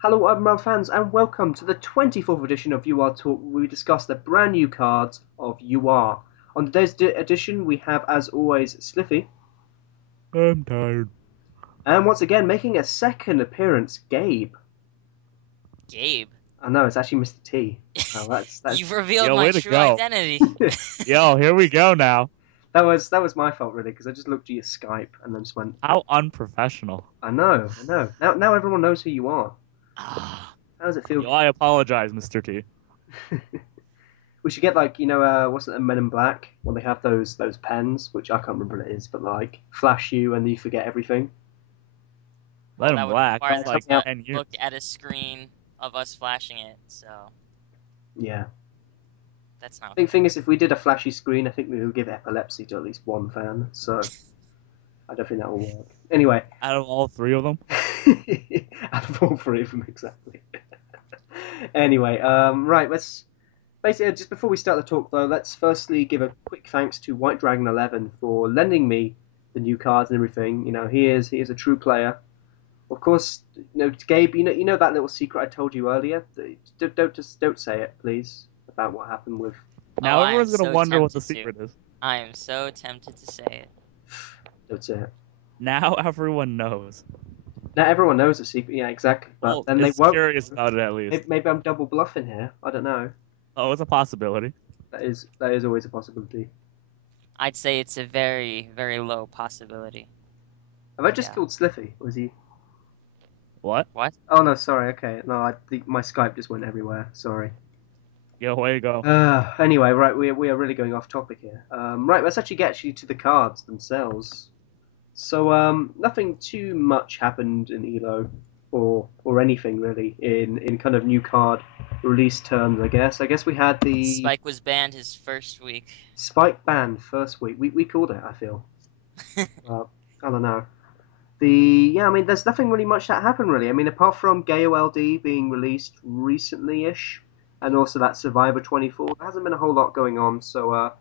Hello, Admiral fans, and welcome to the 24th edition of UR Talk, where we discuss the brand new cards of UR. On today's edition, we have, as always, Sliffy, I'm tired. and once again, making a second appearance, Gabe. Gabe, I know, it's actually Mr. T. Oh, that's you've revealed Yo, my way to true go. identity. Yo, here we go now. that was my fault, really, because I just looked at your Skype and then just went, How unprofessional. I know. Now everyone knows who you are. Ah, How does it feel? Yo, I apologize, Mr. T. We should get what's it, Men in Black, when they have those pens, which I can't remember what it is, but like flash you and you forget everything. Let that him would black. require That's them like to 10 years. look at a screen of us flashing it, so Yeah. that's not. The thing is, if we did a flashy screen, I think we would give epilepsy to at least one fan. So I don't think that will work. Anyway, Out of all three of them. out of all three of them, exactly. Anyway, right. Let's basically just before we start the talk, though, let's firstly give a quick thanks to White Dragon 11 for lending me the new cards and everything. You know, he is a true player. Of course, Gabe. You know that little secret I told you earlier. Don't say it, please, about what happened with. Now I am everyone's going to so wonder what the tempted to. secret is. I am so tempted to say it. Don't say it. Now everyone knows. Now everyone knows the secret. Yeah, exactly. But Well, then they it's won't. curious about it at least. Maybe I'm double bluffing here. I don't know. Oh, it's a possibility. That is always a possibility. I'd say it's a very, very low possibility. Have I just Yeah. killed Sliffy? Was he? What? Oh no, sorry. Okay, no, I think my Skype just went everywhere. Sorry. Yo, way to go. Anyway, right, we are really going off topic here. Right, let's actually get to the cards themselves. So, nothing too much happened in Elo, or anything really in kind of new card release terms. I guess. I guess we had the Spike was banned his first week. Spike ban first week. We called it. I feel. Well, I don't know. I mean, there's nothing really much that happened really. I mean, apart from GaoLD being released recently-ish, and also that Survivor 24, there hasn't been a whole lot going on. So,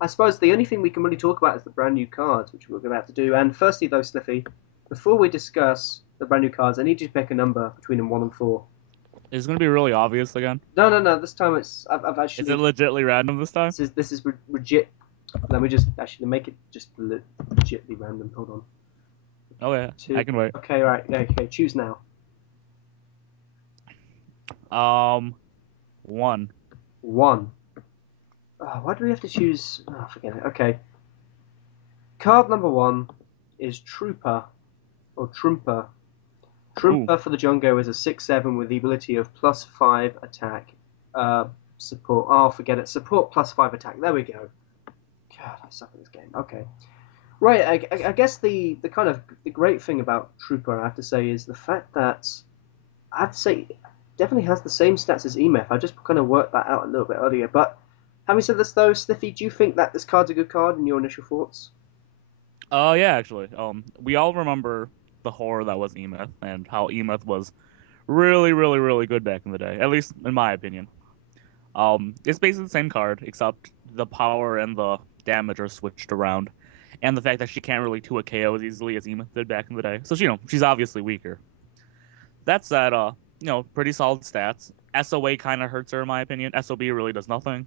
I suppose the only thing we can really talk about is the brand new cards, which we're about to do. And firstly, though, Sliffy, before we discuss the brand new cards, I need you to pick a number between 1 and 4. Is it going to be really obvious again? No. This time I've actually. Is it legitly random this time? This is legit. Let me just actually make it just legitly random. Hold on. Oh, yeah. 2. I can wait. Okay, right. Okay, choose now. 1. 1. Oh, why do we have to choose? Oh, forget it. Okay. Card number 1 is Trooper, or Trooper. Trooper for the Jungo is a 6/7 with the ability of +5 attack. Support. Oh, forget it. Support +5 attack. There we go. God, I suck at this game. Okay. Right, I guess the kind of the great thing about Trooper, I have to say, is the fact that I have to say definitely has the same stats as EMF. I just kind of worked that out a little bit earlier. But having said this, though, Sniffy, do you think that this card's a good card in your initial thoughts? Oh, yeah, actually. We all remember the horror that was Emeth and how Emeth was really, really, really good back in the day, at least in my opinion. It's basically the same card, except the power and the damage are switched around, and the fact that she can't really 2 a KO as easily as Emeth did back in the day. So, she's obviously weaker. That said, pretty solid stats. SOA kind of hurts her, in my opinion. SOB really does nothing.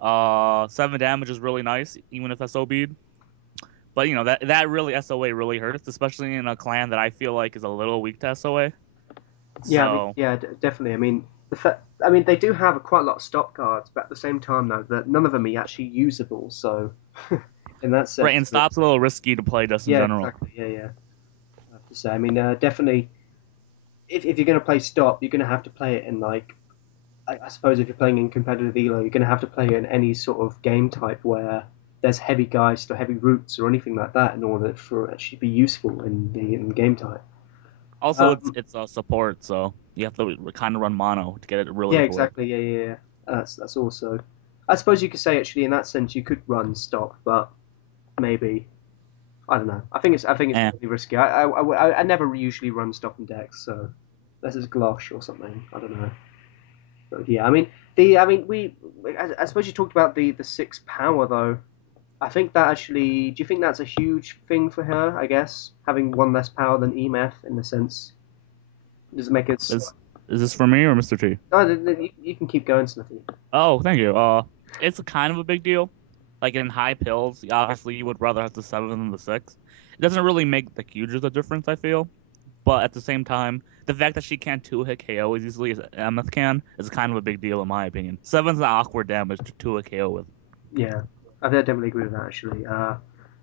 7 damage is really nice, even if SOB'd. But, that really SOA really hurts, especially in a clan that I feel like is a little weak to SOA. Yeah, So, definitely. I mean, they do have quite a lot of stop cards, but at the same time, though, that none of them are actually usable. So, in that sense, right, and stop's a little risky to play just in general. Exactly. Yeah. I have to say, I mean, definitely, if you're going to play stop, you're going to have to play it in I suppose if you're playing in competitive Elo, you're going to have to play it in any sort of game type where there's heavy geist or heavy roots or anything like that in order for it actually be useful in the game type. Also, it's a support, so you have to kind of run mono to get it really. Yeah, exactly. Yeah. That's also. I suppose you could say actually in that sense you could run stop, but maybe I don't know. I think it's really risky. I never usually run stop in decks, so this is Glosh or something. I don't know. But yeah, I mean I suppose you talked about the 6 power though. I think that actually. Do you think that's a huge thing for her? I guess having 1 less power than EMF in the sense. Does it make it? Is this for me or Mr. T? Oh, you can keep going, Smithy. Oh, thank you. It's a kind of a big deal. Like in high pills, obviously you would rather have the 7 than the 6. It doesn't really make the hugest of difference, I feel. But at the same time, the fact that she can't 2-hit KO as easily as Emeth can is kind of a big deal in my opinion. 7's an awkward damage to 2-hit KO with. Yeah, I definitely agree with that actually.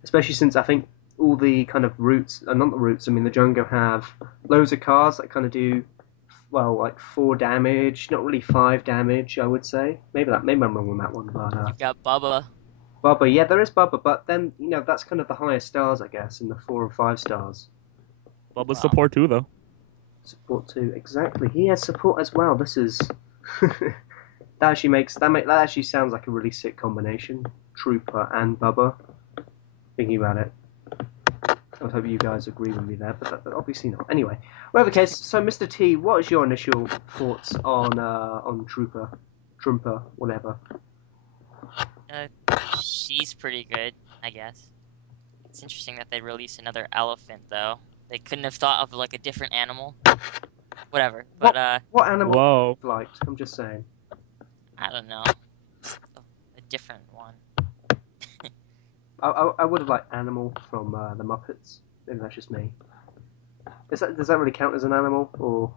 Especially since I think all the kind of routes, not the routes. I mean, the Jungo have loads of cards that kind of do, well, like 4 damage, not really 5 damage. I would say maybe I'm wrong on that one, but You've got Bubba. Bubba, yeah, there is Bubba, but then that's kind of the highest stars, I guess, in the 4 and 5 stars. Bubba's support too, though. Support too, exactly. He has support as well. This is that actually sounds like a really sick combination. Trooper and Bubba. Thinking about it, I hope you guys agree with me there, but obviously not. Anyway, whatever case. So, Mr. T, what is your initial thoughts on Trooper, whatever? She's pretty good, I guess. It's interesting that they released another elephant, though. They couldn't have thought of like a different animal. Whatever. But what animal Whoa. you liked? I'm just saying. I don't know. A different one. I would have liked Animal from the Muppets. Maybe that's just me. Does that really count as an animal, or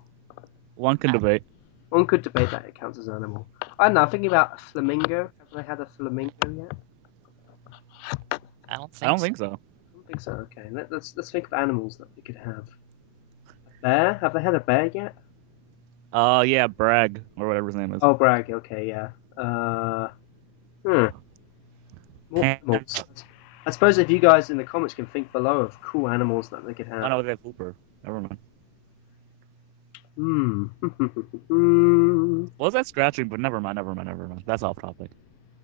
One can debate. one could debate that it counts as an animal? I don't know. I'm thinking about a flamingo. Have they had a flamingo yet? I don't think. I don't think so. I don't think so. Okay, let's think of animals that we could have. A bear? Have they had a bear yet? Yeah, Bragg, or whatever his name is. Oh, Bragg. Okay, yeah. More animals. I suppose if you guys in the comments can think below of cool animals that they could have. Oh, no, they have Hooper. Never mind. What was that scratching? But never mind. That's off topic.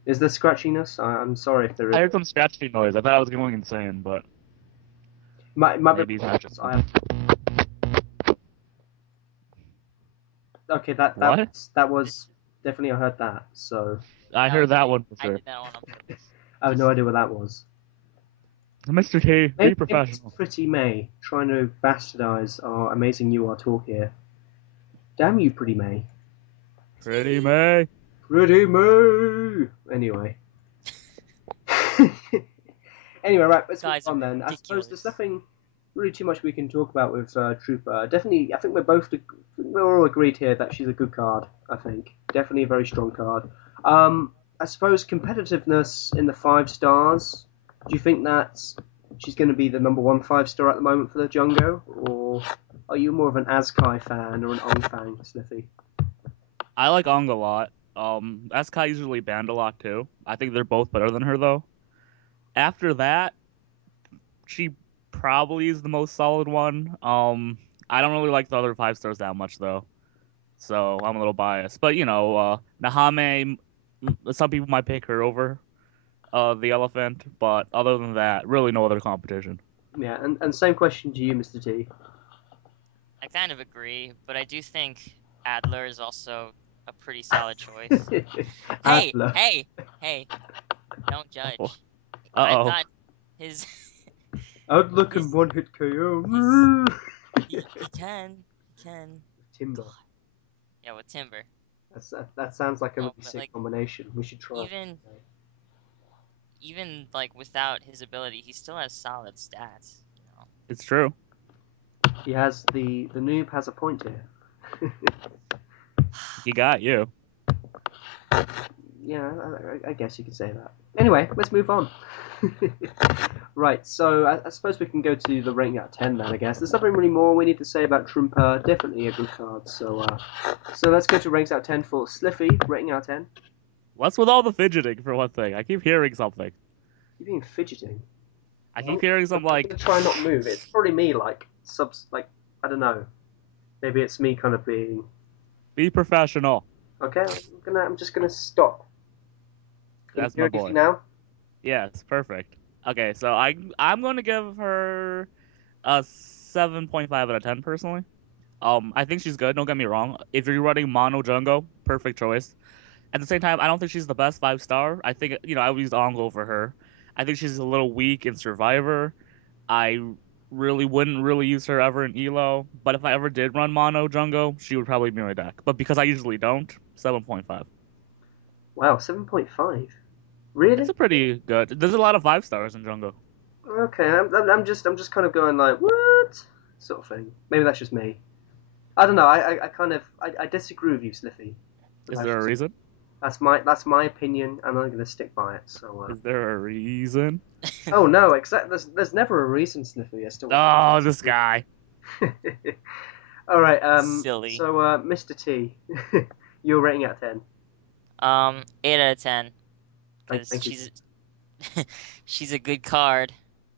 Is there scratchiness? I'm sorry if there is. I heard some scratching noise. I thought I was going insane, but maybe he's not just. Okay, that was definitely I heard that. So I heard that one for I sure. did that one on purpose. I have no idea what that was. Mr. T, be Maybe professional. it's Pretty May trying to bastardize our amazing UR talk here. Damn you, Pretty May. Pretty May. Pretty May. Anyway. Anyway, right. Let's move Guys on are then. I suppose ridiculous. there's nothing really too much we can talk about with Trooper. Definitely, I think we're all agreed here that she's a good card. I think definitely a very strong card. I suppose competitiveness in the 5 stars. Do you think that she's going to be the number 1 5-star at the moment for the Jungo, or are you more of an Askai fan or an Ongfang, Sniffy? I like Ong a lot. Askai usually banned a lot too. I think they're both better than her though. After that, she probably is the most solid one. I don't really like the other 5 stars that much though, so I'm a little biased. But Nahame, some people might pick her over the elephant, but other than that, really no other competition. Yeah, and same question to you, Mr. T. I kind of agree, but I do think Adler is also a pretty solid choice. Hey, Adler. hey! Don't judge. Uh-oh. I thought his Adler can one-hit KO. he can. Timber. Yeah, with Timber. That sounds like a really but, sick like, combination. We should try. Even like without his ability, he still has solid stats. It's true. He has the noob has a point here. He got you. Yeah, I guess you could say that. Anyway, let's move on. Right, so I suppose we can go to the rating out of 10 then, I guess. There's nothing really more we need to say about Trooper. Definitely a good card. So let's go to ratings out of 10 for Sliffy. Rating out of 10. What's with all the fidgeting for one thing? I keep hearing something. You're being fidgeting. I keep hearing some I'm like. gonna try not move. It's probably me, like I don't know. Maybe it's me kind of being. Be professional. Okay, I'm just gonna stop. Can That's you my hear anything boy. now? Yes, perfect. Okay, so I'm going to give her a 7.5 out of 10 personally. I think she's good. Don't get me wrong. If you're running mono Jungo, perfect choice. At the same time, I don't think she's the best 5-star. I think I would use Ongo for her. I think she's a little weak in Survivor. I really wouldn't really use her ever in Elo, but if I ever did run Mono Jungo, she would probably be my deck. But because I usually don't, 7.5. Wow, 7.5. Really? It's a pretty good. There's a lot of 5 stars in Jungo. Okay, I'm just kind of going like what sort of thing. Maybe that's just me. I don't know. I kind of I disagree with you, Sliffy. Is there a reason? That's my opinion, and I'm going to stick by it. So. Is there a reason? Oh no, exactly. There's never a reason, Sniffy. As to Oh, this guy. All right. Silly. So, Mr. T, your rating out of 10. 8 out of 10. Thank Because you. she's a good card,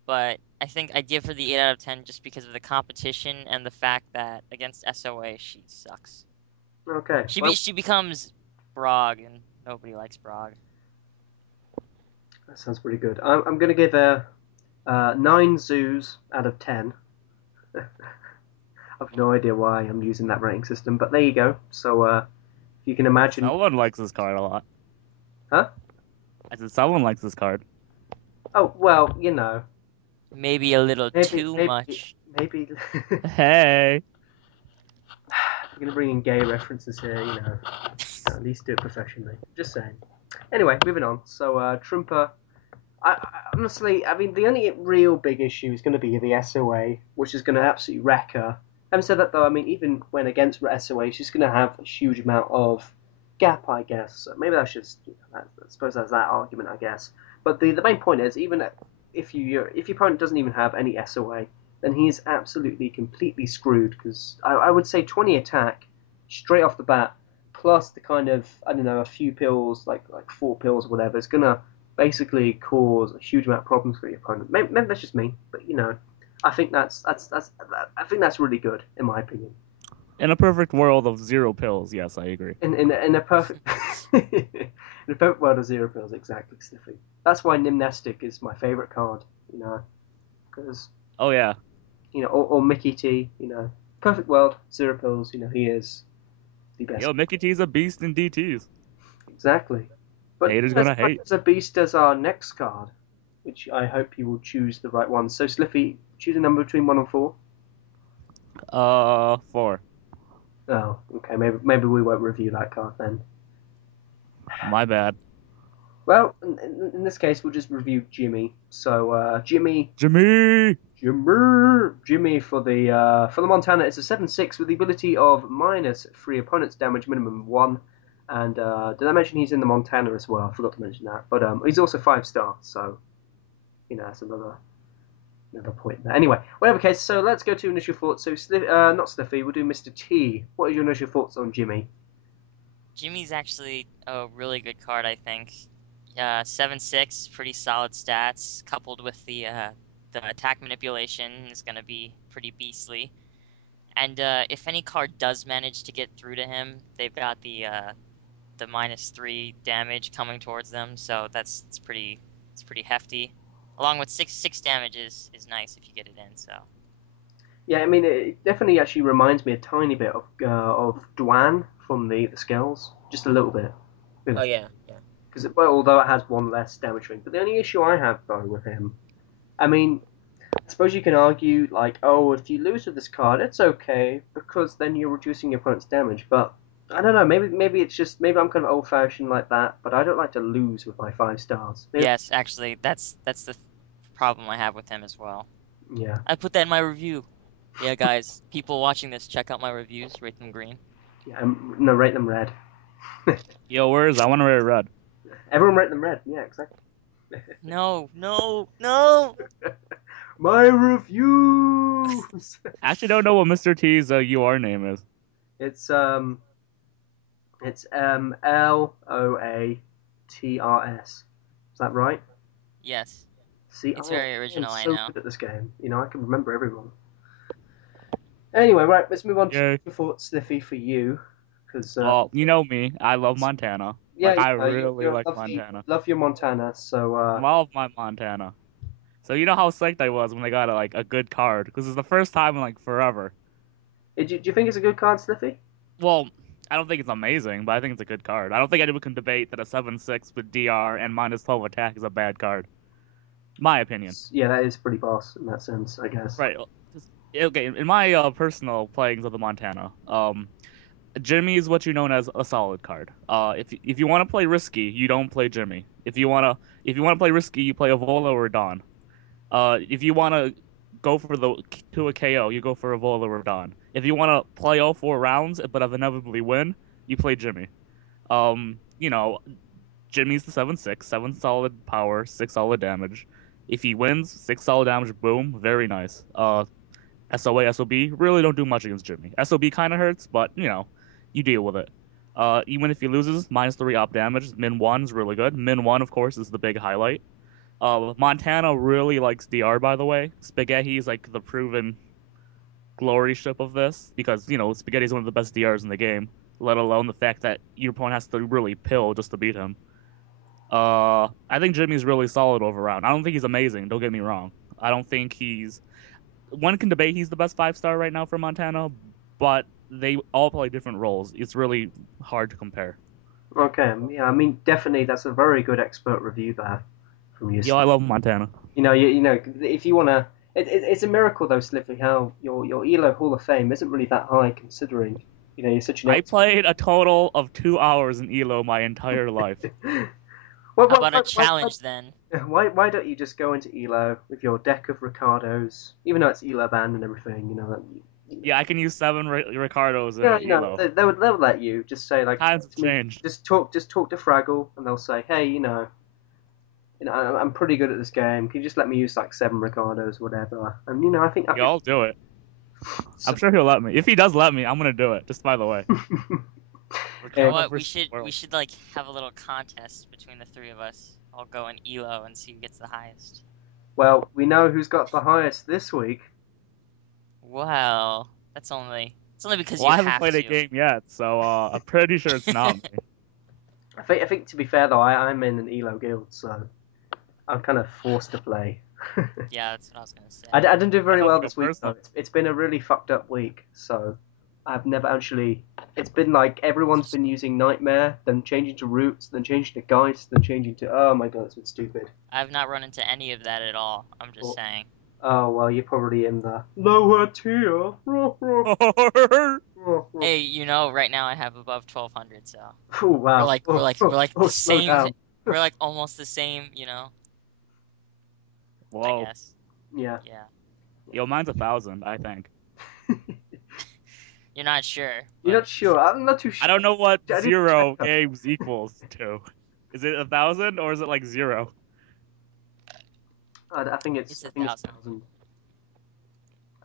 but I think I give her the 8 out of 10 just because of the competition and the fact that against SOA she sucks. Okay. She becomes Brog, and nobody likes Brog. That sounds pretty good. I'm going to give her 9 zoos out of 10. I've no idea why I'm using that rating system, but there you go. So, if you can imagine. Someone likes this card a lot. Huh? I said someone likes this card. Oh well, you know. Maybe a little too much. Maybe. Hey. I'm gonna bring in gay references here, you know. At least do it professionally. Just saying. Anyway, moving on. So, Trumper. Honestly, I mean, the only real big issue is going to be the SOA, which is going to absolutely wreck her. Having said that, though, I mean, even when against SOA, she's going to have a huge amount of gap, I guess. So maybe that's just, I suppose that's that argument, I guess. But the main point is, even if your opponent doesn't even have any SOA, then he's absolutely completely screwed. Because I would say 20 attack straight off the bat, plus the kind of, I don't know, a few pills, like 4 pills or whatever, is going to basically cause a huge amount of problems for your opponent. Maybe that's just me, but you know, I think that's really good in my opinion. In a perfect world of 0 pills, yes, I agree. In a perfect in a perfect world of 0 pills, exactly, Sniffy. That's why Nimnestic is my favorite card. You know, because Oh yeah. you know, or Mickey T. You know, perfect world, 0 pills. You know, he is the best. Yo, Mickey T's a beast in DTs. Exactly. But Haters gonna hate. as a beast as our next card, which I hope you will choose the right one. So, Sliffy, choose a number between 1 and 4. 4. Oh, okay. Maybe we won't review that card then. My bad. Well, in this case, we'll just review Jimmy. So, Jimmy for the Montana, it's a 7/6 with the ability of -3 opponent's damage, minimum 1. And did I mention he's in the Montana as well? I forgot to mention that. But he's also 5-star, so you know that's another point there. Anyway, whatever case. So let's go to initial thoughts. So not Sliffy, we'll do Mr. T. What is your initial thoughts on Jimmy? Jimmy's actually a really good card, I think. 7/6, pretty solid stats, coupled with the attack manipulation is going to be pretty beastly. And if any card does manage to get through to him, they've got the -3 damage coming towards them, so it's pretty hefty. Along with 6 damage is nice if you get it in. So. Yeah, I mean, it definitely actually reminds me a tiny bit of Dwan from the Scales, just a little bit. Oh yeah. Because although it has 1 less damage ring, but the only issue I have though with him, I mean, I suppose you can argue like, oh, if you lose with this card, it's okay because then you're reducing your opponent's damage. But I don't know, maybe it's just maybe I'm kind of old-fashioned like that. But I don't like to lose with my 5 stars. Maybe, Yes, actually, that's the problem I have with him as well. yeah. I put that in my review. Yeah, guys, people watching this, check out my reviews. Rate them green. Yeah, no, rate them red. Yo, where is I want to rate red. Everyone rate them red. Yeah, exactly. No. My reviews. I actually don't know what Mr. T's UR name is. It's LOATRS. Is that right? Yes. See, It's very original, I'm I so know. good at this game. You know, I can remember everyone. Anyway, right, let's move on Yay. to Fort Sniffy for you, because Well, you know me. I love Montana. yeah, I you really you're like lovely- Montana. Love your Montana. So Love my Montana. So you know how psyched I was when they got a good card because it's the first time in forever. do you think it's a good card, Sniffy? Well, I don't think it's amazing, but I think it's a good card. I don't think anyone can debate that a 7/6 with DR and -12 attack is a bad card. My opinion. Yeah, that is pretty boss in that sense, I guess. Right. Okay. In my personal playings of the Montana, Jimmy is what you known as a solid card. If you want to play risky, you don't play Jimmy. If you wanna play risky, you play a Vola or a Dawn. If you want to go for a KO, you go for a Vola or Dawn. If you want to play all 4 rounds but inevitably win, you play Jimmy. You know, Jimmy's the 7/6, 7 solid power, 6 solid damage. If he wins, 6 solid damage, boom, very nice. SOA, SOB really don't do much against Jimmy. SOB kind of hurts, but you deal with it. Even if he loses, -3 op damage, min 1 is really good. Min 1, of course, is the big highlight. Montana really likes DR, by the way. Spaghetti is like the proven glory ship of this because Spaghetti is one of the best DRs in the game. Let alone the fact that your opponent has to really pill just to beat him. I think Jimmy's really solid all around. I don't think he's amazing. Don't get me wrong. I don't think he's. One can debate he's the best 5-star right now for Montana, but they all play different roles. It's really hard to compare. Okay, yeah, I mean, definitely that's a very good expert review there from you. Yo, I love Montana. If you wanna, it's a miracle though, Slippy, how your ELO Hall of Fame isn't really that high considering you're such an. I played a total of 2 hours in ELO my entire life. How about a challenge then? Why don't you just go into ELO with your deck of Ricardos, even though it's ELO banned and everything, Yeah, I can use 7 Ricardos in Yeah, ELO. they would let you just say like Times have changed. just talk to Fraggle and they'll say, hey, I'm pretty good at this game. Can you just let me use like 7 Ricardos, whatever? And I think I'll do it. I'm sure he'll let me. If he does let me, I'm gonna do it. Just by the way. You know what? We should like have a little contest between the 3 of us. I'll go in ELO and see who gets the highest. Well, we know who's got the highest this week. Well, it's only because I you haven't have played to. a game yet, so I'm pretty sure it's not me. I think to be fair though, I'm in an ELO guild, so I'm kind of forced to play. Yeah, that's what I was gonna say. I didn't do very I thought well you this were week first, though. It's been a really fucked up week, so I've never actually. It's been like everyone's been using Nightmare, then changing to Roots, then changing to Geist, then changing to. Oh my god, it's been stupid. I've not run into any of that at all. I'm just saying. Oh well, you're probably in the lower tier. Hey, right now I have above 1200, so Oh wow. we're like the slow same. down. We're like almost the same, I Whoa. guess. Yeah. Yeah. Yo, mine's 1,000, I think. You're not sure. You're not sure. I'm not too sure. I don't know what I didn't 0 check that. games equals to. Is it 1,000 or is it like 0? I think it's. It's I think 1,000.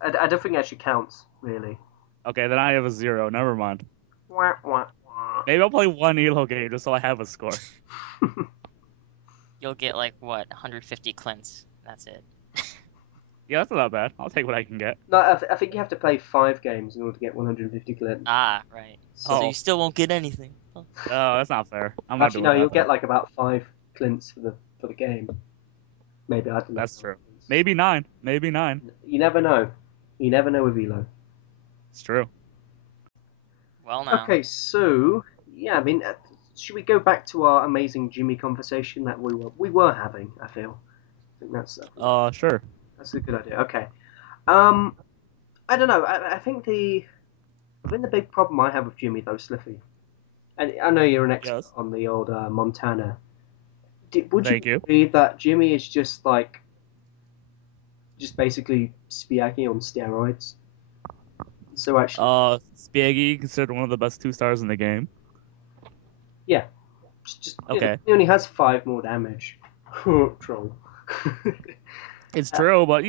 1,000. I don't think it actually counts really. Okay, then I have a 0. Never mind. Wah, wah, wah. Maybe I'll play 1 ELO game just so I have a score. You'll get like what 150 clints. That's it. Yeah, that's not bad. I'll take what I can get. No, I think you have to play 5 games in order to get 150 clip. Ah, right. So So you still won't get anything. Oh. Oh, that's not fair. I'm not actually, doing no, you'll that. get like about 5 clints for the game. Maybe I don't know. That's true. Maybe 9. Maybe 9. You never know. You never know with Elo. It's true. Well, now. Okay, so yeah, I mean, should we go back to our amazing Jimmy conversation that we were having? I feel. I think Sure. that's a good idea. Okay. I don't know. I think the big problem I have with Jimmy though, Sliffy, and I know you're an expert Yes. on the old Montana. Would Thank you. agree that Jimmy is just basically Spiaggi on steroids? So actually, Spiaggi considered one of the best 2-stars in the game. just Okay. he only has 5 more damage. Troll. It's true, but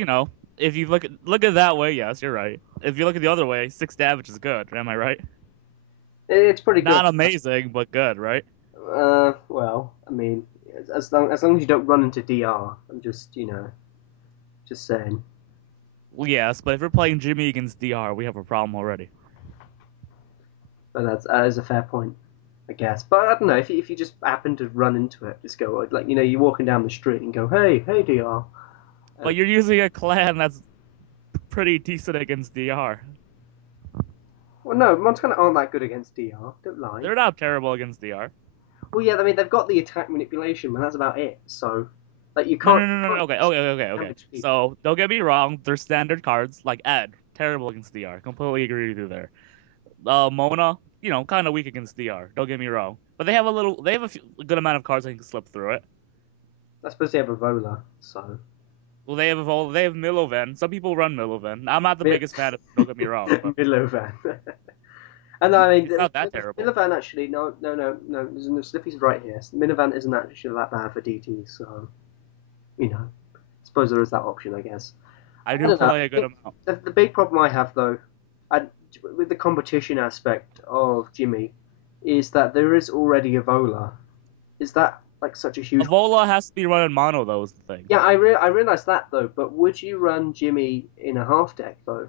if you look at it that way, yes, you're right. If you look at the other way, 6 damage is good. Am I right? It's pretty good. Not amazing, but good, right? Well, I mean, as long as you don't run into DR, I'm just just saying. Well, yes, but if we're playing Jimmy against DR, we have a problem already. But that is a fair point, I guess. But I don't know if you just happen to run into it, just go like you're walking down the street and go, hey DR. But you're using a clan that's pretty decent against DR. Well, no, Montana aren't that good against DR. Don't lie. They're not terrible against DR. Well, yeah, I mean they've got the attack manipulation, but that's about it. So, Like you No, can't. no, no, no, no. Okay. damage people. So don't get me wrong. They're standard cards like Ed, terrible against DR. Completely agree with you there. Mona, kind of weak against DR. Don't get me wrong, but they have a good amount of cards that can slip through it. I suppose they have a Vola, so. Well, they have Milovan. Some people run Milovan. I'm not the biggest fan of. Don't get me wrong. But Milovan. And I mean, it's not that terrible. Milovan actually, no. Slippy's right here. Milovan isn't actually that bad for DT, so I suppose there is that option, I guess. I do don't know. play a good amount. The big problem I have though, with the competition aspect of Jimmy, is that there is already a Vola. Is that like such a huge? Avola has to be running mono though. Is the thing. Yeah, I realize that though, but would you run Jimmy in a half deck though,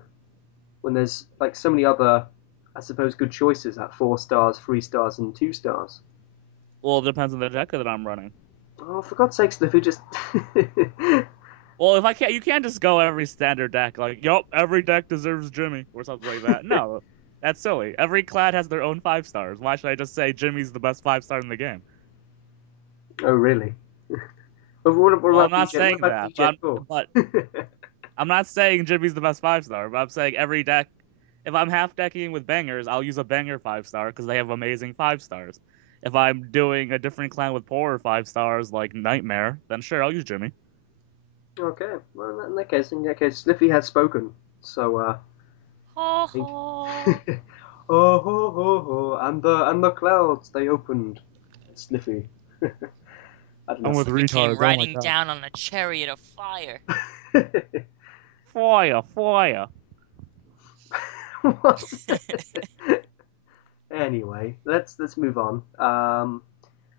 when there's like so many other, I suppose, good choices at 4 stars, 3 stars, and 2 stars? Well, it depends on the deck that I'm running. Oh, for God's sakes, Sliffy, just. Well, you can't just go every standard deck like, yup, every deck deserves Jimmy or something like that. No, that's silly. Every clad has their own 5 stars. Why should I just say Jimmy's the best 5-star in the game? Oh, really? Well, I'm not saying that, but I'm not saying Jimmy's the best 5-star, but I'm saying every deck. If I'm half decking with bangers, I'll use a banger 5-star because they have amazing 5 stars. If I'm doing a different clan with poorer 5 stars like Nightmare, then sure, I'll use Jimmy. Okay, well, in that case, Sliffy has spoken. So, Ho, think- ho. oh ho ho ho, and the clouds they opened. Sniffy. I don't know. I'm with He came retards. Oh my riding God. down on a chariot of fire. Fire. What? Anyway, let's move on.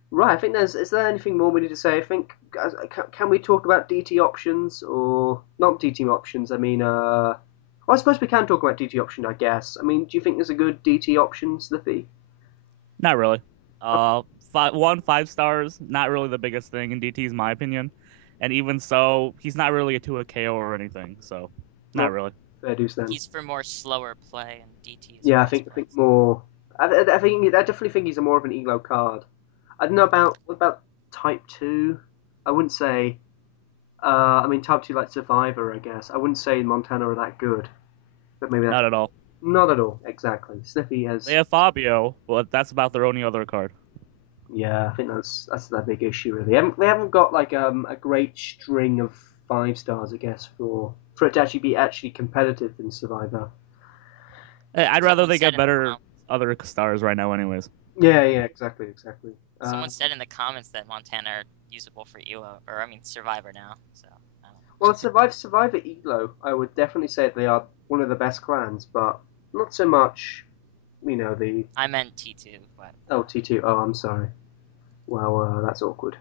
Right, I think is there anything more we need to say? I think can we talk about DT options or not DT options? I mean, well, I suppose we can talk about DT option. I guess. I mean, do you think there's a good DT option, Slippy? Not really. 5 stars, not really the biggest thing in DT, is my opinion. And even so, he's not really a 2 KO or anything, so not really. Fair dues then. He's for more slower play, and DT is Yeah, I for think speed. more. I definitely think he's more of an elo card. I don't know what about Type 2. I wouldn't say. I mean, Type 2 like Survivor, I guess. I wouldn't say Montana are that good, but maybe Not at all. not at all. Exactly. Slippy has. They have Fabio, but that's about their only other card. Yeah, I think that's their big issue really. They haven't got like a great string of 5 stars, I guess, for it to actually be competitive in Survivor. I'd rather they Someone get said in the better com- other stars right now, anyways. Yeah, exactly. Someone said in the comments that Montana are usable for Elo, or I mean Survivor now. So. I don't know. Well, Survivor Elo, I would definitely say they are one of the best clans, but not so much. The I meant T2, but T2. Oh, I'm sorry. Well, that's awkward.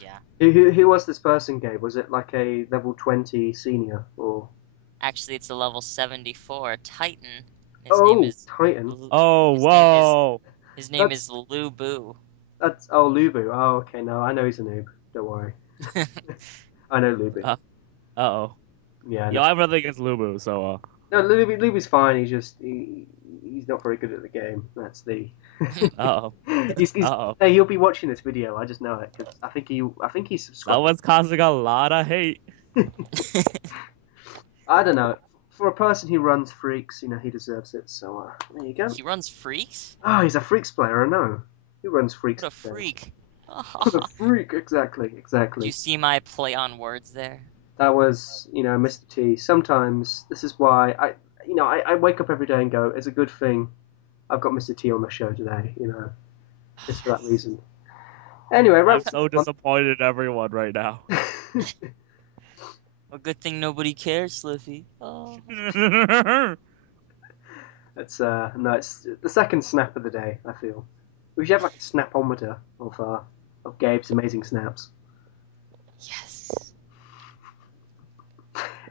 yeah. Who was this person, Gabe? Was it like a level 20 senior or? Actually, it's a level 74 Titan. His name is Titan. Oh, His whoa. His name is Lu Bu. That's Lubu. Oh, okay. No, I know he's a noob. Don't worry. I know Lubu. Uh-oh. Yeah. Yo, I'm nothing against Lubu, so, No, Lubu's fine. He's just he's not very good at the game. That's the. uh-oh. Uh-oh. Hey, he'll be watching this video. I just know it because I think he's subscribed. That was causing a lot of hate. I don't know. For a person who runs freaks, he deserves it. So there you go. He runs freaks? Oh, he's a freaks player. I know. Who runs freaks? What a freak. What a freak! Exactly. Do you see my play on words there? That was, Mr. T. Sometimes this is why I wake up every day and go, it's a good thing I've got Mr. T on the show today. Just for that reason. Anyway, I'm right. so disappointed in everyone right now. A good thing nobody cares, Sliffy. Oh. It's the second snap of the day. I feel we should have like a snapometer of Gabe's amazing snaps. Yes.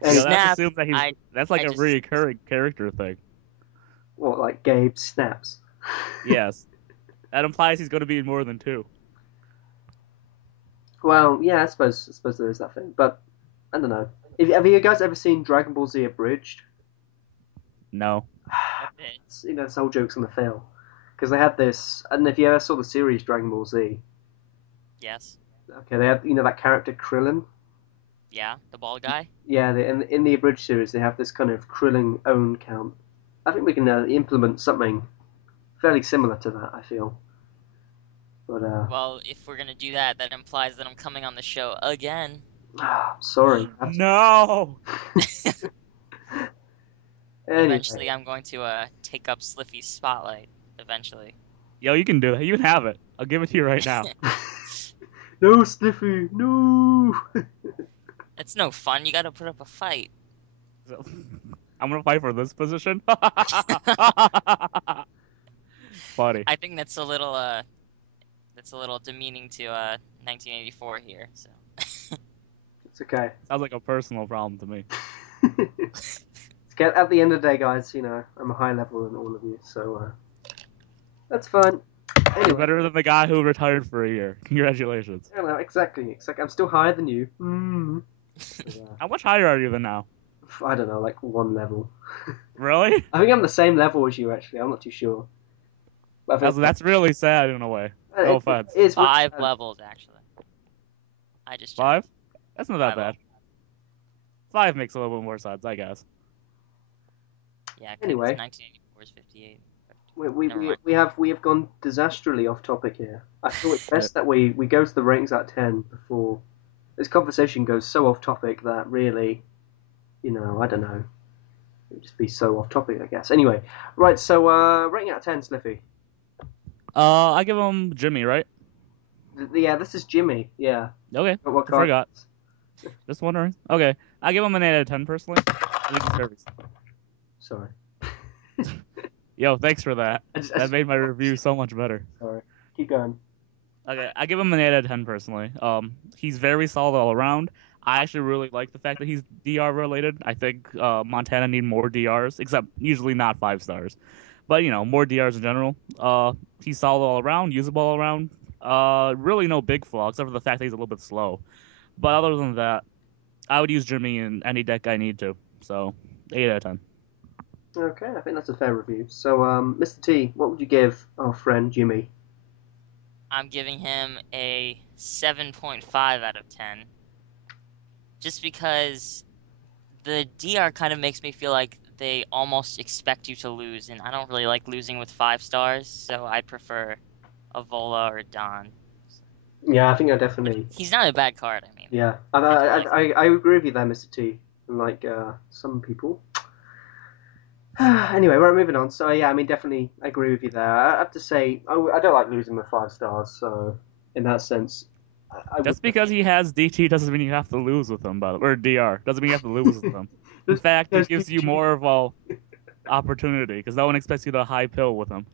And Yeah, Snap, that's assumed that that's like I a just- recurring character thing. what, like Gabe snaps? Yes. That implies he's going to be in more than 2. Well, yeah, I suppose there is that thing, but I don't know. Have you guys ever seen Dragon Ball Z Abridged? No. It's whole jokes on the fail. Because they had this, I don't know if you ever saw the series Dragon Ball Z. Yes. Okay, they have that character Krillin. Yeah, the bald guy. Yeah, in the abridged series, they have this kind of Krillin own count. I think we can implement something fairly similar to that. I feel, but Well, if we're gonna do that, that implies that I'm coming on the show again. sorry. No. Anyway, Eventually, I'm going to take up Sliffy's spotlight. Eventually. Yo, you can do it. You can have it. I'll give it to you right now. no, Sliffy, no. It's no fun. You got to put up a fight. So, I'm gonna fight for this position. Funny. I think that's a little demeaning to 1984 here. So. It's okay. Sounds like a personal problem to me. At the end of the day, guys, I'm a high level than all of you, so that's fine. You're Anyway, better than the guy who retired for a year. Congratulations. I know, exactly. I'm still higher than you. How much higher are you than now? I don't know, like one level. Really? I think I'm the same level as you, actually. I'm not too sure. But I think That's really sad in a way. No offense. It is 5 levels actually. I just checked. 5? That's not that 5 bad. levels. 5 makes a little bit more sense, I guess. Yeah. 'Cause Anyway. 1984 is 58. Never We, mind. we have gone disastrously off topic here. I feel it's best that we go to the ratings out of 10 before this conversation goes so off topic that really, I don't know. It would just be so off topic, I guess. Anyway, right, so rating out of 10, Sliffy. I give him Jimmy, right? Yeah, this is Jimmy, yeah. Okay. But what I card? forgot. Just wondering. Okay. I give him an 8 out of 10 personally. I think he's very... Sorry. Yo, thanks for that. That made my review so much better. Sorry. Keep going. Okay, I give him an 8 out of 10 personally. He's very solid all around. I actually really like the fact that he's DR related. I think Montana need more DRs, except usually not 5 stars. But, more DRs in general. He's solid all around, usable all around. Really no big flaw, except for the fact that he's a little bit slow. But other than that, I would use Jimmy in any deck I need to. So, 8 out of 10. Okay, I think that's a fair review. So, Mr. T, what would you give our friend Jimmy? I'm giving him a 7.5 out of 10. Just because the DR kind of makes me feel like they almost expect you to lose, and I don't really like losing with 5 stars, so I prefer a Vola or a Don. Yeah, I think I definitely... He's not a bad card, I mean. Yeah, I agree with you there, Mr. T. Unlike some people. Anyway, we're moving on. So yeah, I mean, definitely I agree with you there. I have to say, I don't like losing with 5 stars. So in that sense, Just because he has DT doesn't mean you have to lose with him, or DR doesn't mean you have to lose with him. In fact, it gives you more of a opportunity because no one expects you to high pill with him.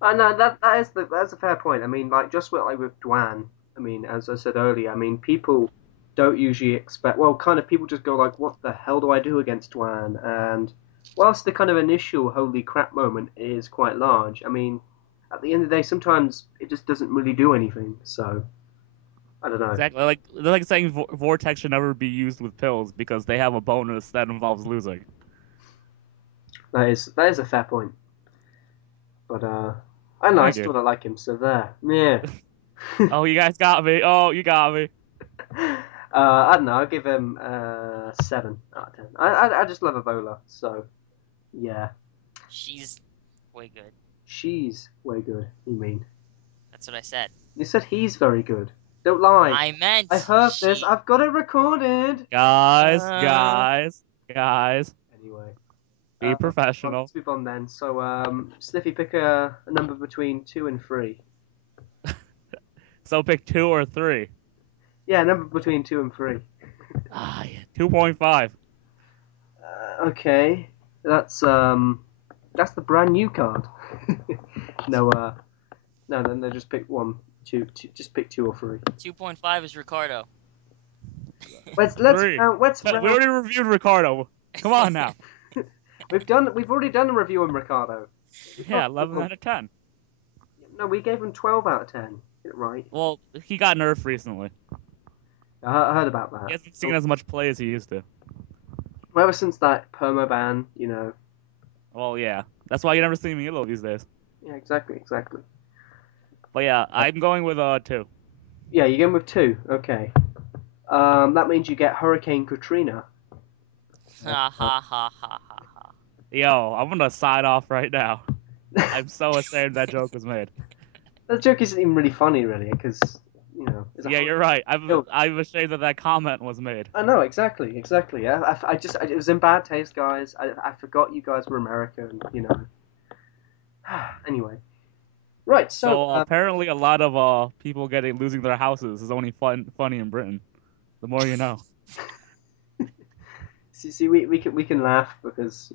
I know that's a fair point. I mean, like just with Dwan. I mean, as I said earlier, I mean, people don't usually expect. Well, kind of people just go like, "What the hell do I do against Dwan?" And whilst the kind of initial holy crap moment is quite large, I mean, at the end of the day, sometimes it just doesn't really do anything. So, I don't know. Exactly. Like they're like saying Vortex should never be used with pills because they have a bonus that involves losing. That is a fair point. But I don't know. I still don't like him. So there. Yeah. Oh, you guys got me. Oh, you got me. I don't know. I'll give him 7 out of 10. I just love Evola, so yeah. She's way good. She's way good. You mean? That's what I said. You said he's very good. Don't lie. I meant. I heard this. I've got it recorded. Guys. Anyway. Be professional. Let's move on then. So, Sniffy, pick a number between 2 and 3. So pick 2 or 3. Yeah, a number between 2 and 3. Ah, yeah. 2.5. Okay, that's the brand new card. No, just pick 1, 2, just pick 2 or 3. 2.5 is Ricardo. Let's We already reviewed Ricardo. Come on now. We've already done a review on Ricardo. Yeah, 11 out of 10. No, we gave him 12 out of 10. Get it right. Well, he got nerfed recently. I heard about that. He hasn't seen as much play as he used to. Well, ever since that perma ban, Well, yeah. That's why you never see Milo these days. Yeah, exactly. But yeah, I'm going with 2. Yeah, you're going with 2. Okay. That means you get Hurricane Katrina. Ha ha ha ha ha ha. Yo, I'm gonna sign off right now. I'm so ashamed that joke was made. That joke isn't even really funny, really, because it's a Yeah, you're right. joke. I'm ashamed that comment was made. I know exactly. Yeah, it was in bad taste, guys. I forgot you guys were American. Anyway, right. So So apparently, a lot of people losing their houses is only funny in Britain. The more you know. see, we can laugh because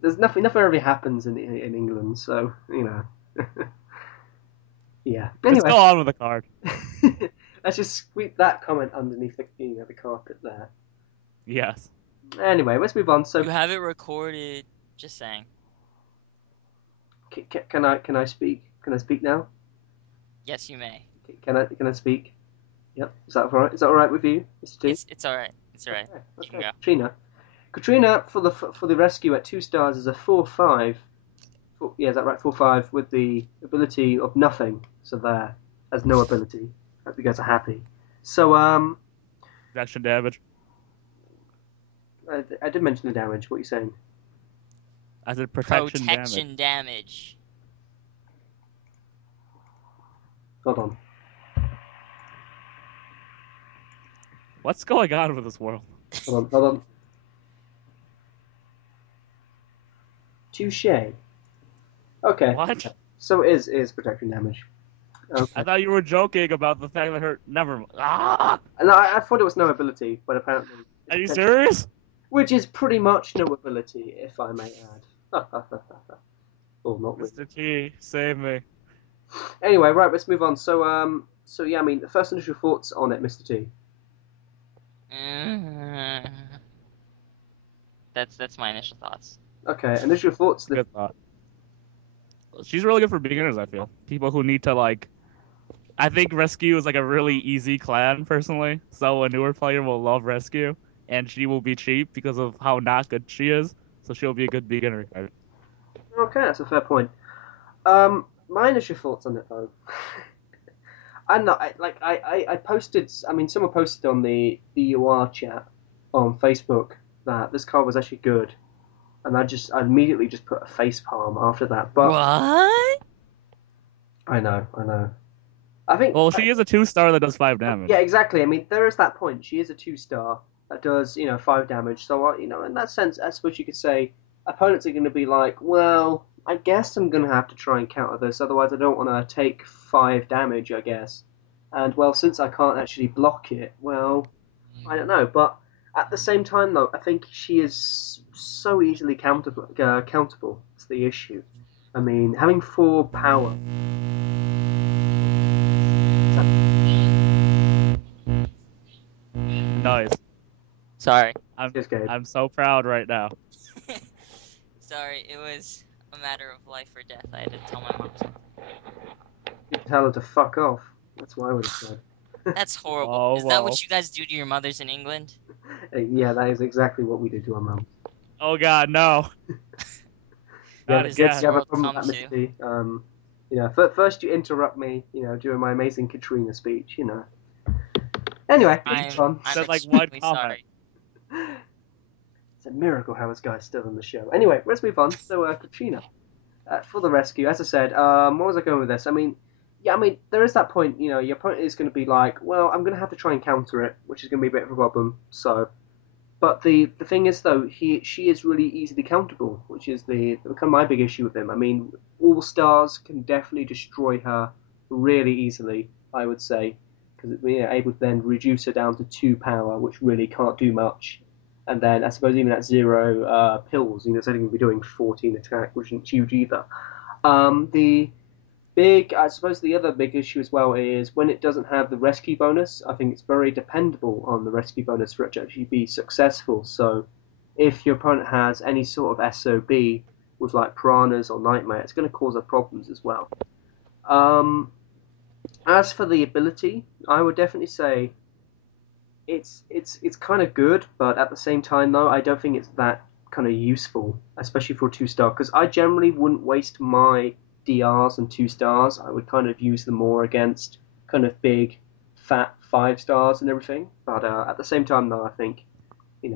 there's nothing ever happens in England. So yeah. Let's Anyway, go on with the card. let's just sweep that comment underneath the carpet there. Yes. Anyway, let's move on. So You have it recorded. Just saying. can I speak? Can I speak now? Yes, you may. Can I speak? Yep. Is that all right? Is that all right with you, Mr. T? It's all right. It's all right. You can go. Katrina for the rescue at 2 stars is a 4/5. Yeah, is that right? 4/5 with the ability of nothing. So there, has no ability. Hope you guys are happy. So Reduction damage. I did mention the damage. What are you saying? I said protection damage. Protection damage. Hold on. What's going on with this world? Hold on. Touche. Okay. What? So it is protection damage. Okay. I thought you were joking about the fact that her. Never mind. Ah! No, I thought it was no ability, but apparently. Are you serious? Which is pretty much no ability, if I may add. Oh, not really. Mr. T, save me. Anyway, right, let's move on. So yeah, I mean, the first initial thoughts on it, Mr. T. That's my initial thoughts. Okay, initial thoughts. Good thought. She's really good for beginners, I feel. People who need to, like... I think Rescue is, like, a really easy clan, personally. So a newer player will love Rescue. And she will be cheap because of how not good she is. So she'll be a good beginner card. Okay, that's a fair point. My initial thoughts on it, though. I posted. I mean, someone posted on the UR chat on Facebook that this card was actually good, and I immediately just put a face palm after that. But What? I know. I think. Well, she is a 2-star that does 5 damage. Yeah, exactly. I mean, there is that point. She is a 2-star that does 5 damage. So in that sense, I suppose you could say opponents are going to be like, well, I guess I'm going to have to try and counter this. Otherwise, I don't want to take 5 damage, I guess. And well, since I can't actually block it, well, I don't know. But at the same time, though, I think she is so easily countable. It's the issue. I mean, having 4 power. Nice. Sorry. I'm so proud right now. Sorry, it was a matter of life or death. I had to tell my mom something. You can tell her to fuck off. That's what I would have said. That's horrible. Oh, Is that well. what you guys do to your mothers in England? Yeah, that is exactly what we do to our mum. Oh god, no. That is You sad. have a problem Come with that, Misty. First you interrupt me, during my amazing Katrina speech, Anyway, let's move on. I'm Said, like, one extremely comment. sorry. It's a miracle how this guy's still on the show. Anyway, let's move on. So, Katrina, for the rescue, as I said, what was I going with this? I mean, there is that point, your opponent is going to be like, well, I'm going to have to try and counter it, which is going to be a bit of a problem, so... But the thing is, though, she is really easily countable, which is kind of my big issue with him. I mean, all stars can definitely destroy her really easily, I would say, because we're able to then reduce her down to 2 power, which really can't do much. And then I suppose even at 0 pills, it's only going to be doing 14 attack, which isn't huge either. I suppose the other big issue as well is when it doesn't have the rescue bonus, I think it's very dependable on the rescue bonus for it to actually be successful. So if your opponent has any sort of SOB with like piranhas or nightmare, it's going to cause her problems as well. As for the ability, I would definitely say it's kind of good, but at the same time though, I don't think it's that kind of useful, especially for a 2-star, because I generally wouldn't waste my DRs and 2 stars. I would kind of use them more against kind of big fat 5 stars and everything. But at the same time, though, I think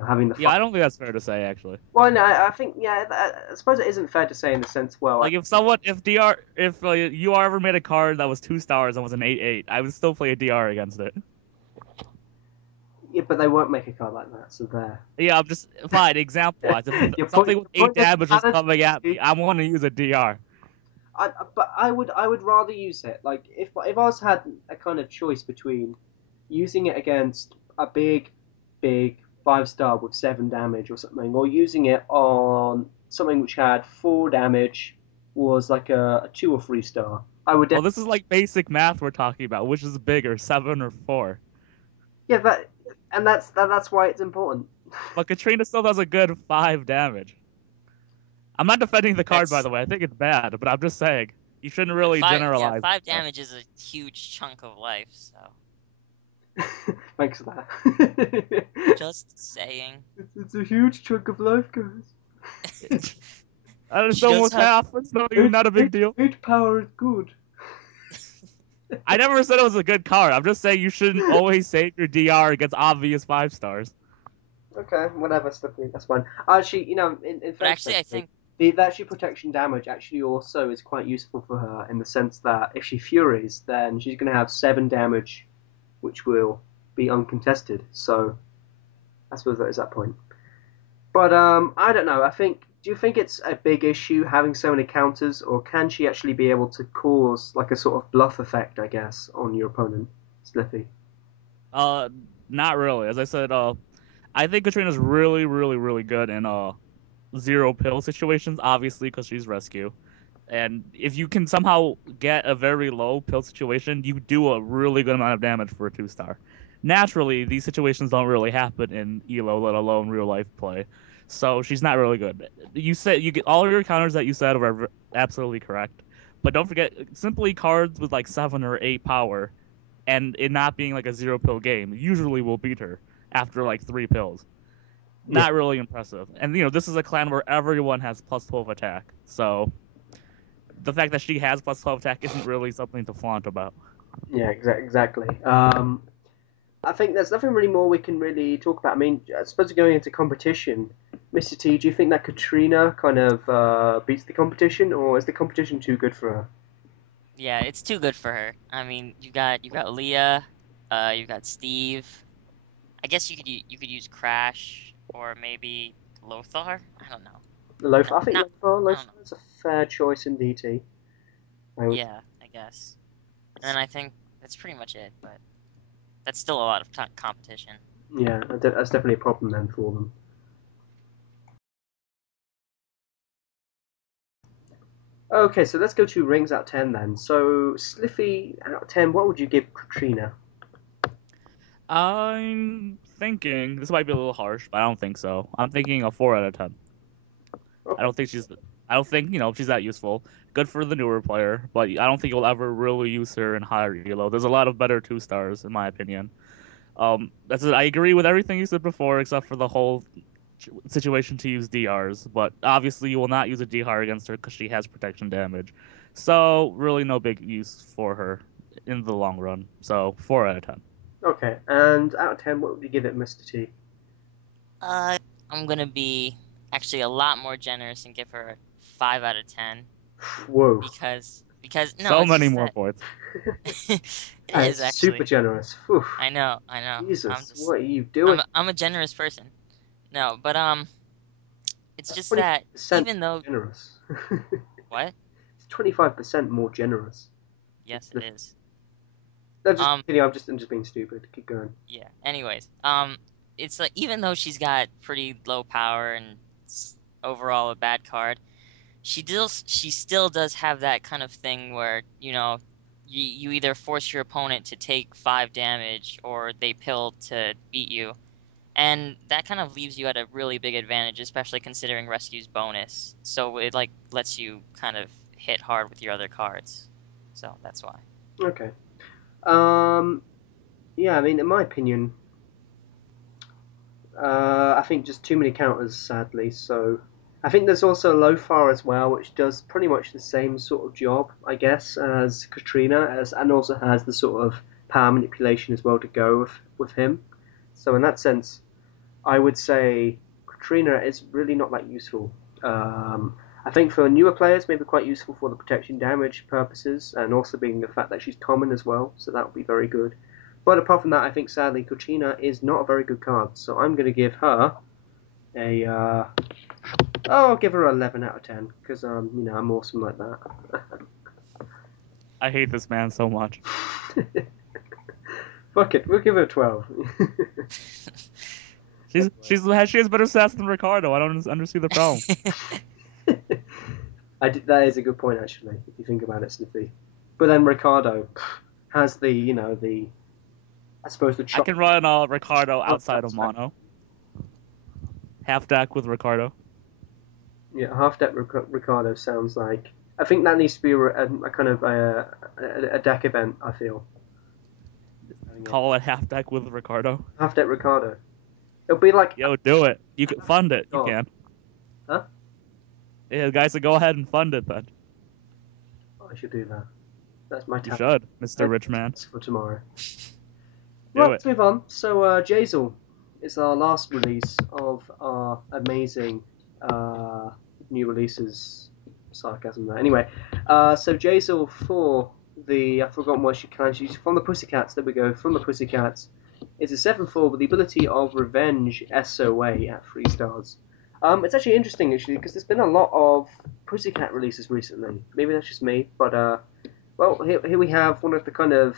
having the Yeah, I don't think that's fair to say actually. well, no, I think I suppose it isn't fair to say in the sense. Well, Like if UR ever made a card that was 2 stars and was an 8/8, I would still play a DR against it. yeah, but they won't make a card like that. So there. Yeah, I'm just fine. Example, Your if something point- with your 8 point is damage was valid. coming at me, I want to use a DR. But I would rather use it. Like if I was had a kind of choice between using it against a big 5 star with 7 damage or something, or using it on something which had 4 damage, was like a 2 or 3 star. I would. Well, this is like basic math we're talking about. Which is bigger, 7 or 4? Yeah, that's why it's important. But Katrina still does a good 5 damage. I'm not defending the card, by That's- the way. I think it's bad, but I'm just saying you shouldn't really generalize. Yeah, 5 damage is a huge chunk of life. So Thanks for that. just saying. It's a huge chunk of life, guys. It's She does almost have- half. It's not a big deal. 8 power is good. I never said it was a good card. I'm just saying you shouldn't always save your DR against obvious 5 stars. Okay, whatever, Slippy, that's fine. Actually, in But fact, actually, I think the actually protection damage actually also is quite useful for her in the sense that if she furies, then she's going to have 7 damage, which will be uncontested. So, I suppose that is that point. But I don't know. Do you think it's a big issue having so many counters, or can she actually be able to cause like a sort of bluff effect, I guess, on your opponent, Slippy? Not really. As I said, I think Katrina's really, really, really good in 0 pill situations, obviously, because she's rescue. And if you can somehow get a very low pill situation, you do a really good amount of damage for a 2-star. Naturally, these situations don't really happen in ELO, let alone real life play. So she's not really good. You said you get all your counters that you said are absolutely correct, but don't forget simply cards with like 7 or 8 power, and it not being like a 0 pill game usually will beat her after like 3 pills. Not really impressive. And this is a clan where everyone has plus 12 attack, so the fact that she has plus 12 attack isn't really something to flaunt about. Yeah, exactly. I think there's nothing really more we can really talk about. I mean, I suppose going into competition, Mr. T, do you think that Katrina kind of beats the competition, or is the competition too good for her? yeah, it's too good for her. I mean, you got Leah, you got Steve. I guess you could use Crash or maybe Lothar. I don't know. I think Lothar is a fair choice in DT. Yeah, I guess. And then I think that's pretty much it. But that's still a lot of competition. Yeah, that's definitely a problem then for them. Okay, so let's go to rings out of 10 then. So, Sliffy, out of 10, what would you give Katrina? I'm thinking this might be a little harsh, but I don't think so. I'm thinking a 4 out of 10. Okay. I don't think she's that useful. Good for the newer player, but I don't think you'll ever really use her in higher elo. There's a lot of better 2-stars in my opinion. That's it. I agree with everything you said before, except for the whole situation to use DRs. But obviously, you will not use a DR against her because she has protection damage. So really, no big use for her in the long run. So 4 out of 10. Okay, and out of 10, what would you give it, Mr. T? I'm gonna be actually a lot more generous and give her a 5 out of 10 Whoa. because no, So it's many just more that- points. It That's is actually super generous. Whew. I know. Jesus, what are you doing? I'm a generous person. No, but it's just 20% that even though generous. what? It's 25% more generous. Yes, it is. No, just kidding, I'm just being stupid. Keep going. Yeah. Anyways, it's like even though she's got pretty low power and overall a bad card, she still does have that kind of thing where you either force your opponent to take 5 damage or they pill to beat you, and that kind of leaves you at a really big advantage, especially considering rescue's bonus. So it like lets you kind of hit hard with your other cards. So that's why. Okay. Yeah, I mean, in my opinion, I think just too many counters, sadly. So I think there's also Lothar as well, which does pretty much the same sort of job, I guess, as Katrina, and also has the sort of power manipulation as well to go with him. So in that sense, I would say Katrina is really not that useful. I think for newer players, maybe quite useful for the protection damage purposes, and also being the fact that she's common as well, so that would be very good. But apart from that, I think sadly Katrina is not a very good card, so I'm going to give her I'll give her 11 out of 10 because I'm awesome like that. I hate this man so much. Fuck it, we'll give her 12. She has better stats than Ricardo. I don't understand the problem. That is a good point actually, if you think about it, Sniffy. But then Ricardo has the I suppose the. I can run Ricardo outside of mono. Half deck with Ricardo. Yeah, half deck Ricardo sounds like. I think that needs to be a kind of a deck event. I feel. Call it half deck with Ricardo. Half deck Ricardo. It'll be like. Yo, do it. You can fund it. You can. Huh? Yeah, guys, so go ahead and fund it then. I should do that. That's my. You should, Mr. Richman. For tomorrow. Do Well, it. let's move on. So, Jazel is our last release of our amazing new releases. Sarcasm there. Anyway, so Jazel for the I've forgotten what she can. She's from the Pussycats. There we go. From the Pussycats. It's a 7/4 with the ability of Revenge SOA at 3 stars. It's actually interesting because there's been a lot of Pussycat releases recently. Maybe that's just me, but well, here we have one of the kind of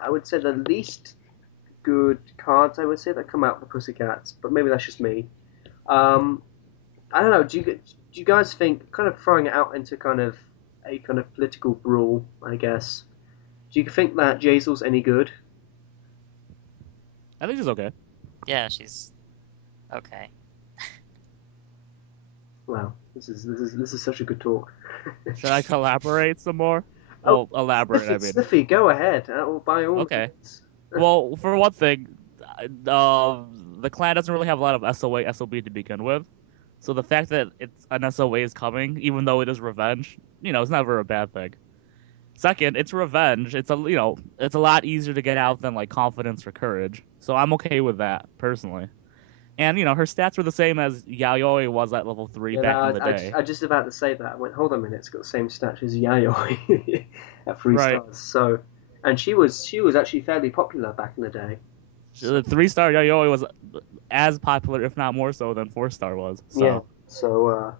I would say the least good cards I would say that come out of the Pussycats, but maybe that's just me. I don't know. Do you guys think, kind of throwing it out into kind of a kind of political brawl, I guess? Do you think that Jazel's any good? I think she's okay. Yeah, she's okay. Wow, this is such a good talk. Should I collaborate some more? Well, elaborate, I mean. Sniffy, go ahead. By all Okay. means. Well, for one thing, the clan doesn't really have a lot of SOA, SOB to begin with. So the fact that an SOA is coming, even though it is revenge, it's never a bad thing. Second, it's revenge. It's a lot easier to get out than like confidence or courage. So I'm okay with that personally. And her stats were the same as Yayoi was at level 3 back in the day. I just about to say that. I went, hold on a minute, it's got the same stats as Yayoi at 3 stars. So, and she was actually fairly popular back in the day. The 3-star Yayoi was as popular, if not more so, than 4-star was. So. Yeah. So.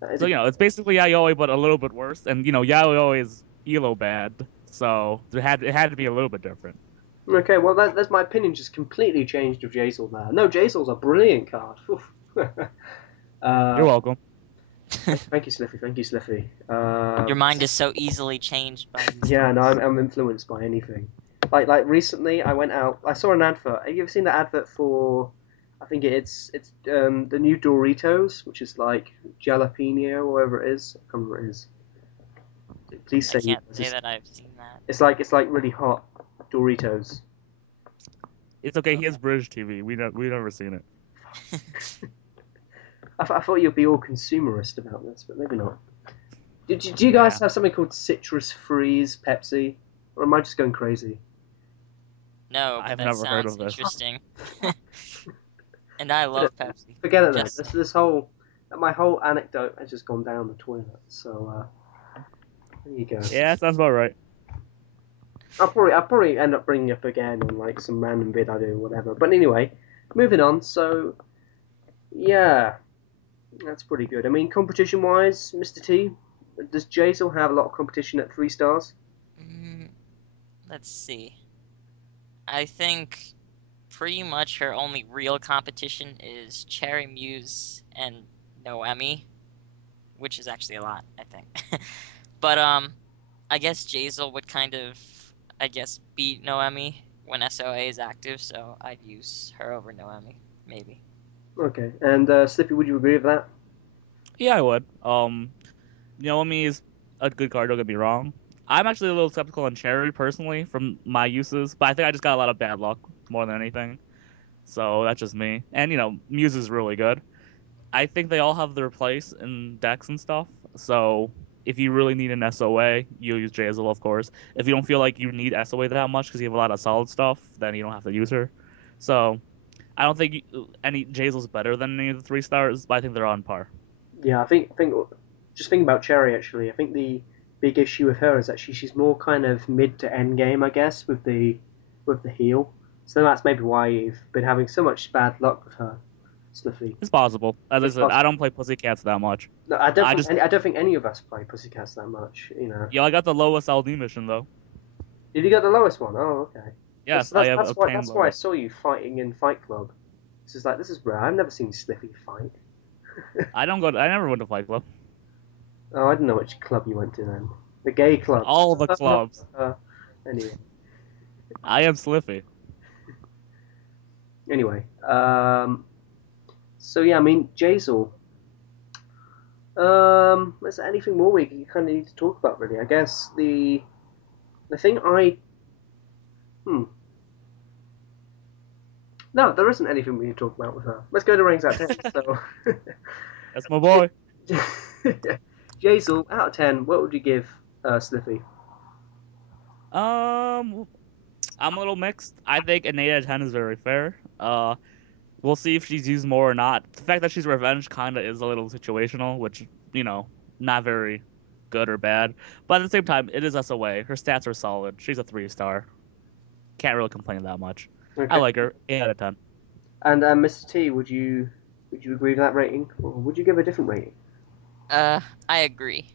It's basically Yayoi, but a little bit worse. And Yayoi is Elo bad, so it had to be a little bit different. Okay, well that's my opinion just completely changed of Jazel now. No, Jazel's a brilliant card. You're welcome. Thank you, Sliffy. Thank you, Sliffy. Your mind is so easily changed by these Yeah, no, things. I'm influenced by anything. Like recently, I went out. I saw an advert. Have you ever seen the advert for? I think it's the new Doritos, which is like jalapeno or whatever it is. I can't remember what it is. Please say. I can't say that I've seen that. It's like really hot Doritos. It's okay. He has British TV. We've never seen it. I thought you'd be all consumerist about this, but maybe not. Do you guys have something called Citrus Freeze Pepsi, or am I just going crazy? No, but I've that never sounds heard of this. interesting. And I love Pepsi. Forget it then. Just- This whole my whole anecdote has just gone down the toilet. So there you go. Yeah, sounds about right. I'll probably end up bringing it up again on like some random vid I do or whatever. But anyway, moving on. So yeah, that's pretty good. I mean, competition wise, Mr. T, does Jazel have a lot of competition at 3 stars? Let's see. I think pretty much her only real competition is Cherry Muse and Noemi, which is actually a lot, I think. But I guess Jazel would kind of, beat Noemi when SOA is active, so I'd use her over Noemi, maybe. Okay, and Slippy, would you agree with that? Yeah, I would. Noemi is a good card. Don't get me wrong. I'm actually a little skeptical on Cherry personally from my uses, but I think I just got a lot of bad luck more than anything. So that's just me. And Muse is really good. I think they all have their place in decks and stuff. So if you really need an SOA, you'll use Jazel, of course. If you don't feel like you need SOA that much because you have a lot of solid stuff, then you don't have to use her. So I don't think any Jazel's better than any of the 3 stars, but I think they're on par. Yeah, I think just thinking about Cherry actually, I think the big issue with her is that she's more kind of mid to end game, I guess, with the heal. So that's maybe why you've been having so much bad luck with her, Sniffy. It's possible. As I said, I don't play Pussycats that much. No, I don't think any of us play Pussycats that much. You know. Yeah, I got the lowest LD mission though. Did you get the lowest one? Oh, okay. Yes, that's, I have that's why I saw you fighting in Fight Club. This is rare. I've never seen Sniffy fight. I never went to Fight Club. Oh, I don't know which club you went to then. The gay club. All the clubs. Anyway. I am Sliffy. Anyway, so yeah, I mean, Jazel. Is there anything more we kind of need to talk about, really? I guess the thing No, there isn't anything we need to talk about with her. Let's go to ranks out of 10. So. That's my boy. Jazel, out of 10, what would you give Sliffy? I'm a little mixed. I think an 8 out of 10 is very fair. We'll see if she's used more or not. The fact that she's revenge kind of is a little situational, which, not very good or bad. But at the same time, it is SOA. Her stats are solid. She's a 3-star. Can't really complain that much. Okay. I like her. 8 out of 10. And Mr. T, would you agree with that rating, or would you give a different rating? I agree.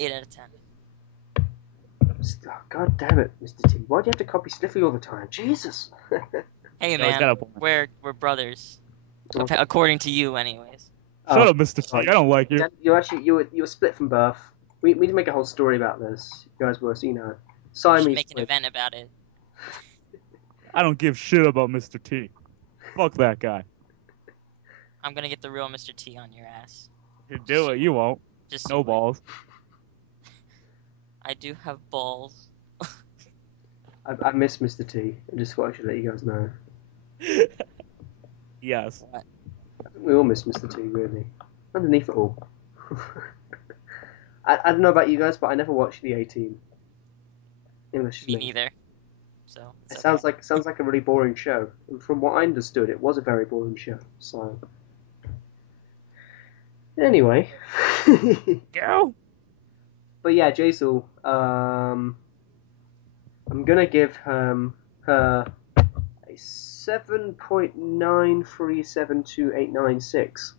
8 out of 10. Oh, God damn it, Mr. T. Why do you have to copy Sliffy all the time? Jesus. Hey, No, he's got man, a point. we're brothers. Okay. According to you, anyways. Shut up, Mr. T. I don't like you. You were split from birth. We need to make a whole story about this. You guys were, We should Siamese make an split. event about it. I don't give shit about Mr. T. Fuck that guy. I'm gonna get the real Mr. T on your ass. You do it, you won't. Just No balls. I do have balls. I miss Mr. T. I just thought I should let you guys know. Yes. We all miss Mr. T, really. Underneath it all. I don't know about you guys, but I never watched the A-Team. English Me speaking. neither. So It it's sounds okay. like a really boring show. And from what I understood, it was a very boring show. So, anyway, Go. but yeah, Jazel. I'm gonna give her a 7.937286,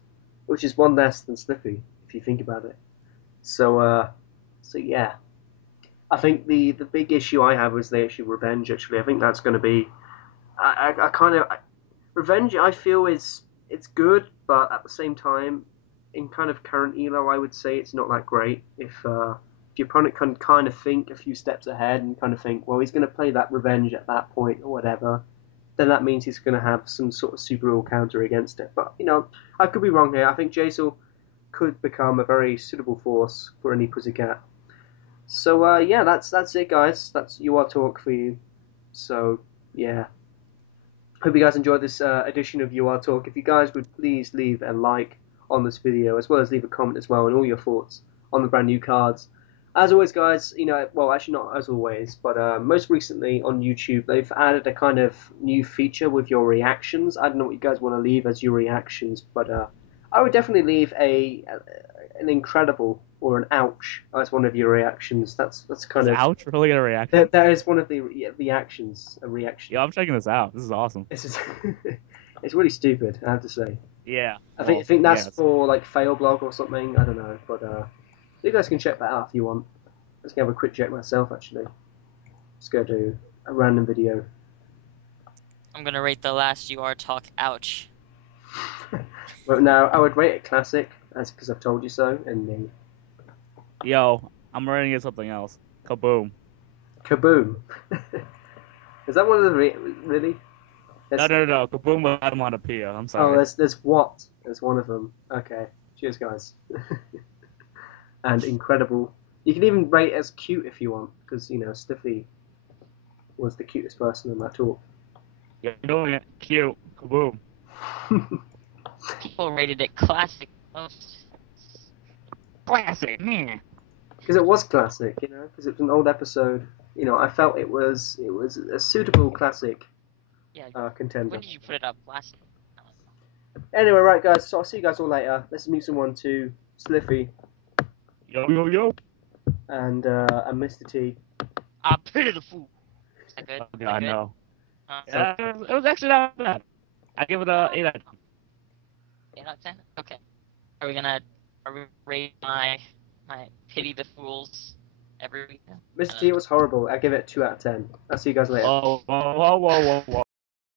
which is one less than Sliffy, if you think about it. So yeah. I think the big issue I have is the issue of revenge. Actually, I think that's going to be. Revenge. I feel it's good, but at the same time, in kind of current elo, I would say it's not that great. If your opponent can kind of think a few steps ahead and kind of think, well, he's going to play that revenge at that point or whatever, then that means he's going to have some sort of super rule counter against it. But I could be wrong here. I think Jazel could become a very suitable force for any Pussycat. So yeah, that's it, guys. That's UR Talk for you. So yeah, hope you guys enjoyed this edition of UR Talk. If you guys would please leave a like on this video, as well as leave a comment as well, and all your thoughts on the brand new cards. As always, guys, well, actually not as always, but most recently on YouTube, they've added a kind of new feature with your reactions. I don't know what you guys want to leave as your reactions, but I would definitely leave an incredible or an ouch as one of your reactions. That's kind Is of ouch really a reaction? that is one of the actions. A reaction. Yeah, I'm checking this out. This is awesome. This is it's really stupid, I have to say. Yeah. I think that's yes. for like fail blog or something. I don't know, but you guys can check that out if you want. Let's have a quick check myself actually. Let's go to a random video. I'm gonna rate the last UR Talk ouch. But now I would rate it classic, as because I've told you so, and then Yo, I'm rating it something else. Kaboom. kaboom. Is that one of the really? No. Kaboom with onomatopoeia. I'm Oh, sorry. there's what? There's one of them. Okay. Cheers, guys. And incredible. You can even rate it as cute if you want, because Stiffy was the cutest person in that talk. You're doing it. Cute. Kaboom. People rated it classic. Most Classic. Man. because it was classic, you know, because it was an old episode. You know, I felt it was a suitable classic Yeah. contender. When did you put it up last? Anyway, right, guys. So I'll see you guys all later. Let's meet someone to Sliffy Yo, yo, yo. and Mr. T. I pity the fool. Is that good? Okay, I know. So, Yeah, it was actually not bad. I give it a 8 out of 10. 8 out of 10? Okay. Are we rate my pity the fools every week now? Mr. T was horrible. I give it 2 out of 10. I'll see you guys later. Whoa, whoa, whoa, whoa, whoa.